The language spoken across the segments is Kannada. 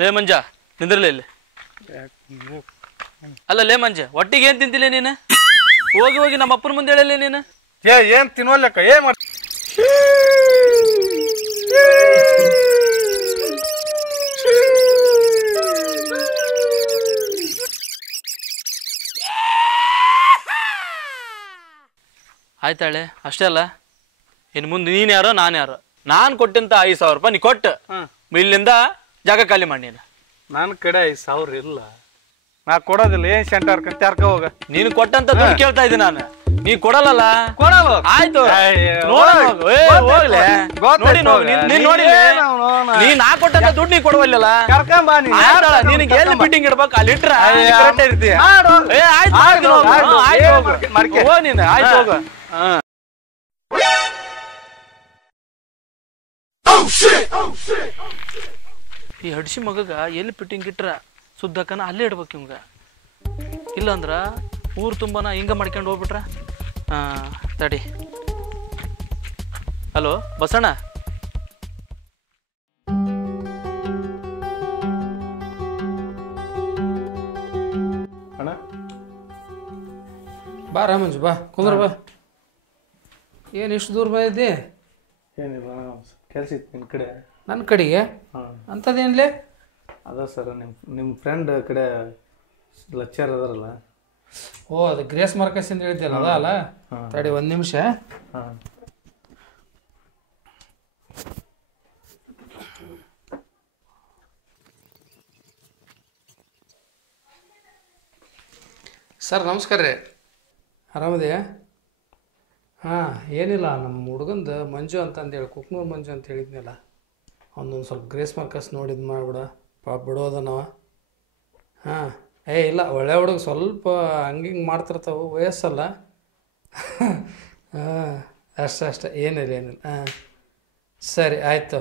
ಲೇ ಮಂಜ ನಿಂದ್ರಲೇ ಇಲ್ಲಿ. ಅಲ್ಲ ಲೇ ಮಂಜ, ಒಟ್ಟಿಗೆ ಏನ್ ತಿಂತಿಲ್ಲ ನೀನು? ಹೋಗಿ ಹೋಗಿ ನಮ್ಮ ಅಪ್ಪನ ಮುಂದೆ ಹೇಳಲ್ಲ ನೀನು. ಏನ್ ತಿನ್ವಲ್ಲಕ್ಕ ಏನ್ ಮಾಡ ಆಯ್ತಾಳೆ ಅಷ್ಟೇ ಅಲ್ಲ. ಇನ್ನು ಮುಂದೆ ನೀನು ಯಾರೋ ನಾನು ಯಾರೋ. ನಾನು ಕೊಟ್ಟಂತ 5,000 ರೂಪಾಯಿ ನೀ ಕೊಟ್ಟು ಇಲ್ಲಿಂದ ಜಾಗ ಖಾಲಿ ಮಾಡಿ. ನೀನು ನನ್ನ ಕಡೆ 5,000 ಇಲ್ಲ, ನಾ ಕೊಡೋದಿಲ್ಲ. ಏನ್ ಸೆಂಟರ್ ತ್ಯಾರ್ಕ ಹೋಗ. ನೀನು ಕೊಟ್ಟಂತ ದುಡ್ಡು ಕೇಳ್ತಾ ಇದ್ದೀನಿ ನಾನು, ನೀ ಕೊಡಲ್ಲ. ಕೊಡಲ್ಲ ಆಯ್ತು ಹೋಗ್ಲೆ. ನೀ ನಾ ಕೊಟ್ಟಂತ ದುಡ್ಡು ನೀ ಕೊಡವಲ್ಲ. ನಿನಗೆ ಎಲ್ಲಿ ಬಿಟ್ಟಿಂಗ್ ಇಡ್ಬೇಕು ಅಲ್ಲಿ ಇಟ್ರ ಇರ್ತೀಯ. ನೀನು ಆಯ್ತು ಹೋಗ. ಈ ಹಡ್ಸಿ ಮಗಗ ಎಲ್ಲಿ ಫಿಟ್ಟಿಂಗ್ ಇಟ್ರ ಸುದ್ದಕ್ಕನ ಅಲ್ಲೇ ಇಡ್ಬೇಕು ಇವಂಗ. ಇಲ್ಲಾಂದ್ರ ಊರು ತುಂಬನ ಹಿಂಗ ಮಾಡ್ಕೊಂಡು ಹೋಗ್ಬಿಟ್ರ. ತಡಿ. ಹಲೋ ಬಸಣ್ಣ, ಅಣ್ಣ ಬಾ ರಾಮಂಜು, ಬಾ ಕುಂದ್ರ ಬಾ. ಏನು ಇಷ್ಟು ದೂರ ಬಂದಿದ್ದಿ? ಏನಿಲ್ಲ, ಕೆಲಸ ಇತ್ತು ನಿನ್ನ ಕಡೆ. ನನ್ನ ಕಡೆಗೆ? ಅಂಥದ್ದೇನ್ಲೇ? ಅದ ಸರ್, ನಿಮ್ಮ ಫ್ರೆಂಡ್ ಕಡೆ ಲೆಕ್ಚರ್ ಅದಾರಲ್ಲ. ಓ, ಅದು ಗ್ರೇಸ್ ಮಾರ್ಕಸ್ ಅಂತ ಹೇಳಿದ್ಯಲ್ಲ, ಅದ ಅಲ್ಲ? ತಡಿ 1 ನಿಮಿಷ. ಸರ್ ನಮಸ್ಕಾರ ರೀ, ಆರಾಮದೆಯಾ? ಹಾಂ, ಏನಿಲ್ಲ, ನಮ್ಮ ಹುಡುಗಂದು ಮಂಜು ಅಂತಂದೇಳಿ, ಕುಕ್ನೂರು ಮಂಜು ಅಂತ ಹೇಳಿದ್ನಲ್ಲ, ಅವನೊಂದು ಸ್ವಲ್ಪ ಗ್ರೇಸ್ ಮಾರ್ಕಸ್ ನೋಡಿದ್ದು ಮಾಡಿಬಿಡ, ಪಾಪ ಬಿಡೋದನವ. ಹಾಂ, ಇಲ್ಲ, ಒಳ್ಳೆ ಹುಡುಗ, ಸ್ವಲ್ಪ ಹಂಗಿಂಗೆ ಮಾಡ್ತಿರ್ತಾವೆ, ವಯಸ್ಸಲ್ಲ. ಹಾಂ, ಅಷ್ಟೇ, ಏನಿಲ್ಲ. ಹಾಂ ಸರಿ, ಆಯಿತು.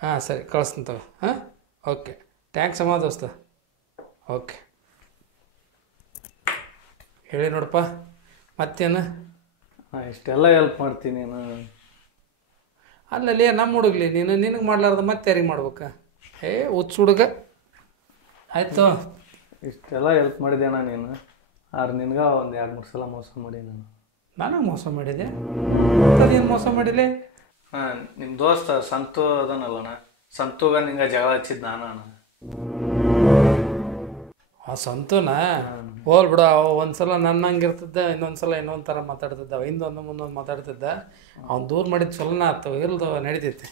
ಹಾಂ ಸರಿ, ಕಳಿಸ್ತೀನಿ ತಗೋ. ಹಾಂ, ಓಕೆ, ಥ್ಯಾಂಕ್ಸ್ ಅಮ್ಮ ದೋಸ್ತ. ಓಕೆ, ಹೇಳಿ ನೋಡಪ್ಪ, ಮತ್ತೇನು? ಇಷ್ಟೆಲ್ಲ ಹೆಲ್ಪ್ ಮಾಡ್ತೀನಿ ನಾನು. ಅಲ್ಲಲ್ಲಿ ನಮ್ಮ ಹುಡುಗ್ಲಿ ನೀನು, ನಿನಗೆ ಮಾಡ್ಲಾರ್ದ ಮತ್ತೆ ಯಾರಿಗೆ ಮಾಡ್ಬೇಕಾ? ಹುಚ್ಚ ಹುಡುಗ. ಆಯಿತು, ಇಷ್ಟೆಲ್ಲ ಹೆಲ್ಪ್ ಮಾಡಿದೆ ಅಣ್ಣ ನೀನು. ಆದ್ರೆ ನಿನ್ಗೆ ಒಂದು 2-3 ಸಲ ಮೋಸ ಮಾಡಿ ನಾನು. ನನಗೆ ಮೋಸ ಮಾಡಿದೆ? ಅದೇನು ಮೋಸ ಮಾಡಿಲ್ಲ? ಹಾಂ, ನಿಮ್ಮ ದೋಸ್ತ ಸಂತು ಅದನ್ನಲ್ಲಣ್ಣ, ಸಂತುಗ ನಿಂಗೆ ಜಗಳ ಹಚ್ಚಿದ್ದು ನಾನು. ಆ ಸಂತೋನ ಹೋಲ್ ಬಿಡ, ಒಂದ್ಸಲ ನನ್ನಂಗೆ ಇರ್ತಿದ್ದ, ಇನ್ನೊಂದ್ಸಲ ಇನ್ನೊಂದು ಥರ ಮಾತಾಡ್ತಿದ್ದ, ಹಿಂದೊಂದು ಮುಂದೊಂದು ಮಾತಾಡ್ತಿದ್ದ. ಅವ್ನು ದೂರ ಮಾಡಿದ್ದು ಚಲೋನ ಆಯ್ತು, ಇಲ್ದವ ನಡೀತೈತಿ.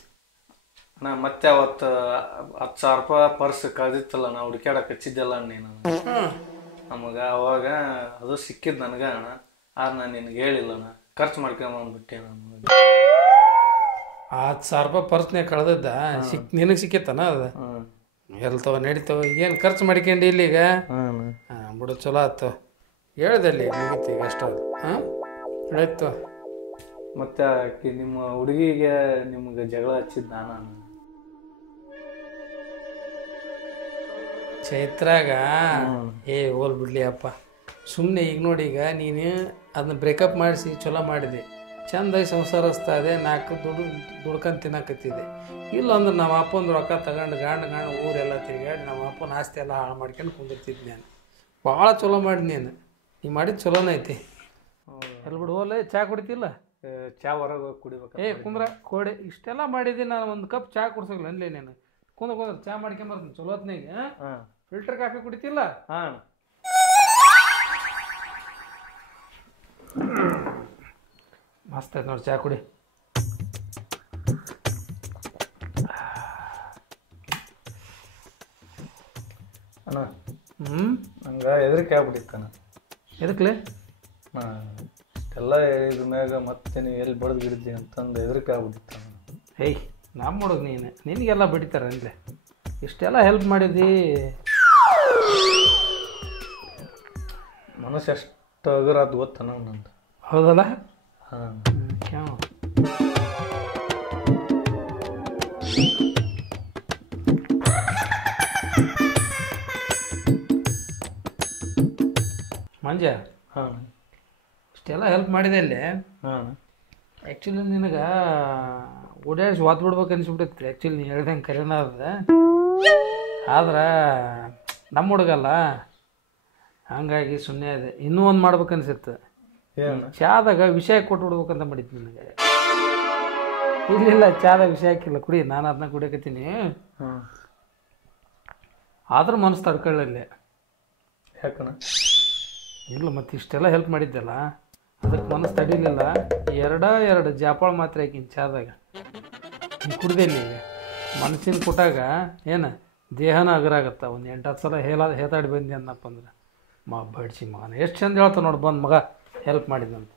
ನಾ ಮತ್ತೆ ಅವತ್ತು 10,000 ರೂಪಾಯಿ ಪರ್ಸ್ ಕದಿತ್ತಲ್ಲ, ನಾ ಹುಡುಕ್ಯಾಡಕ್ಕೆ ಹಚ್ಚಿದ್ದೆಲ್ಲ ನೀನು ನಮಗೆ. ಅವಾಗ ಅದು ಸಿಕ್ಕಿದ್ದು ನನಗೆ ಅಣ್ಣ. ಆದ್ರೆ ನಾನು ನಿನಗೆ ಹೇಳಿಲ್ಲ, ನಾ ಖರ್ಚು ಮಾಡ್ಕೊಂಬಂದ್ಬಿಟ್ಟೆ. ನಾನು 10,000 ರೂಪಾಯಿ ಪರ್ಸ್ನೇ ಕಳೆದದ್ದ, ನಿನಗೆ ಸಿಕ್ಕಿತ್ತನ ಅದು? ಎಲ್ತವ ನಡೀತವ, ಏನು ಖರ್ಚು ಮಾಡ್ಕೊಂಡು ಇಲ್ಲಿಗ? ಹಾಂ ಬಿಡು, ಚಲೋ ಆಯ್ತು. ಹೇಳ್ದಲ್ಲಿ ಮುಗೀತಿ ಈಗ ಅಷ್ಟದು. ಹಾಂ ಆಯ್ತು. ಮತ್ತೆ ಆಕಿ ನಿಮ್ಮ ಹುಡುಗಿಗೆ ನಿಮ್ಗೆ ಜಗಳ ಹಚ್ಚಿದ್ದು ನಾನು. ಚೈತ್ರಾಗ ಹೋಲ್ ಬಿಡ್ಲಿ ಅಪ್ಪ, ಸುಮ್ಮನೆ ಈಗ ನೋಡಿ, ಈಗ ನೀನು ಅದನ್ನ ಬ್ರೇಕಪ್ ಮಾಡಿಸಿ ಚಲೋ ಮಾಡಿದೆ, ಚೆಂದಾಗಿ ಸಂಸಾರಿಸ್ತಾ ಇದೆ, 4 ದುಡ್ಕೊಂಡು ತಿನ್ನಕತ್ತಿದೆ. ಇಲ್ಲ ಅಂದ್ರೆ ನಮ್ಮ ಅಪ್ಪನ ರೊಕ್ಕ ತಗೊಂಡು ಗಂಡು ಊರೆಲ್ಲ ತಿರುಗಾಡಿ ನಮ್ಮ ಅಪ್ಪನ ಆಸ್ತಿ ಎಲ್ಲ ಹಾಳು ಮಾಡ್ಕೊಂಡು ಕುಂದಿರ್ತಿದ್ದೆ ನಾನು. ಭಾಳ ಚಲೋ ಮಾಡಿ ನೀನು ಮಾಡಿದ್ದು ಚಲೋನ ಐತಿ. ಎಲ್ಲಿ ಬಿಡು, ಹೋಲೆ ಚಹಾ ಕುಡಿತಿಲ್ಲ? ಚಹಾ ಹೊರಗೆ ಕುಡಿಬೇಕು. ಕುಂದ್ರ ಕೋಡಿ, ಇಷ್ಟೆಲ್ಲ ಮಾಡಿದ್ದೀನಿ ನಾನು, 1 ಕಪ್ ಚಹಾ ಕುಡ್ಸೋಲ್ಲ ಅನ್ಲೇ ನೀನು. ಕುಂದ್ರ ಚಹಾ ಮಾಡ್ಕೊಂಬರ್ತೀನಿ ಚಲೋ ಹೊತ್ನಾಗ. ಫಿಲ್ಟರ್ ಕಾಫಿ ಕುಡಿತಿಲ್ಲ? ಹಾಂ, ಮಸ್ತ್ ಆಯ್ತು ನೋಡಿ ಚಹಾ ಕುಡಿ. ಅಣ್ಣ ನಂಗೆ ಹೆದರಿಕೆ ಆಗ್ಬಿಟ್ಟಿತ್ತಣ್ಣ. ಎದಕ್ಲೆ? ಎಲ್ಲ ಹೇಳಿದ ಮ್ಯಾಗ ಮತ್ತೆ ನೀವು ಎಲ್ಲಿ ಬಡ್ದು ಗಿಡಿದ್ದಿ ಅಂತಂದು ಹೆದರಿಕೆ ಆಗ್ಬಿಟ್ಟಿತ್ತು. ನಮ್ಮ ಹುಡುಗ ನಿನಗೆಲ್ಲ ಬಡಿತಾರೆ ಅಂದರೆ ಇಷ್ಟೆಲ್ಲ ಹೆಲ್ಪ್ ಮಾಡಿದ್ದಿ. ಮನಸ್ಸು ಎಷ್ಟು ಅಗರ ಅದು ಗೊತ್ತಣ್ಣ ನಂದು. ಹೌದಲ್ಲ? ಹಾಂ. ಮಂಜ, ಹಾಂ, ಇಷ್ಟೆಲ್ಲ ಹೆಲ್ಪ್ ಮಾಡಿದೆ ಅಲ್ಲಿ. ಹಾಂ, ಆ್ಯಕ್ಚುಲಿ ನಿನಗೆ ಓಡಾಡಿಸಿ ವಾತ್ ಬಿಡ್ಬೇಕು ಅನ್ಸ್ಬಿಟ್ಟೈತಿ. ಆ್ಯಕ್ಚುಲಿ ನೀನು ಹೇಳ್ದಂಗೆ ಕರೆನ ಅದ. ಆದ್ರೆ ನಮ್ಮ ಹುಡುಗಲ್ಲ ಹಂಗಾಗಿ ಸುಮ್ಮನೆ ಅದೇ ಇನ್ನೂ ಒಂದು ಮಾಡ್ಬೇಕನ್ಸಿತ್ತು. ಚಾದಾಗ ವಿಷಯ ಕೊಟ್ಟು ಬಿಡ್ಬೇಕಂತ ಮಾಡಿದ್ದು ನನಗೆ. ಇಲ್ಲ ಚಾದಾಗ ವಿಷಯ ಹಾಕಿಲ್ಲ, ಕುಡಿ, ನಾನು ಅದನ್ನ ಕುಡಿಯಕತ್ತೀನಿ. ಆದ್ರೂ ಮನಸ್ಸು ತಡ್ಕೊಳ್ಳಲ್ಲಿ. ಯಾಕಣ? ಇಲ್ಲ ಮತ್ತೆ ಇಷ್ಟೆಲ್ಲ ಹೆಲ್ಪ್ ಮಾಡಿದ್ದೆಲ್ಲ ಅದಕ್ಕೆ ಮನಸ್ಸು ತಡೀಲಿಲ್ಲ. ಎರಡು ಜಾಪಾಳ ಮಾತ್ರ ಹಾಕಿನಿ ಚಾದಾಗ. ಕುಡ್ದಿಲ್ಲ ಈಗ ಮನಸ್ಸಿನ ಕೊಟ್ಟಾಗ ಏನು ದೇಹನ ಅಗರಾಗತ್ತ. ಒಂದು 8-10 ಸಲ ಹೇತಾಡಿ ಬಂದಿ ಅನ್ನಪ್ಪ ಅಂದ್ರೆ ಬಡ್ಸಿ ಮಗನ ಎಷ್ಟು ಚಂದ ಹೇಳ್ತಾವ ನೋಡಿ, ಬಂದು ಮಗ ಹೆಲ್ಪ್ ಮಾಡಿದಂತ.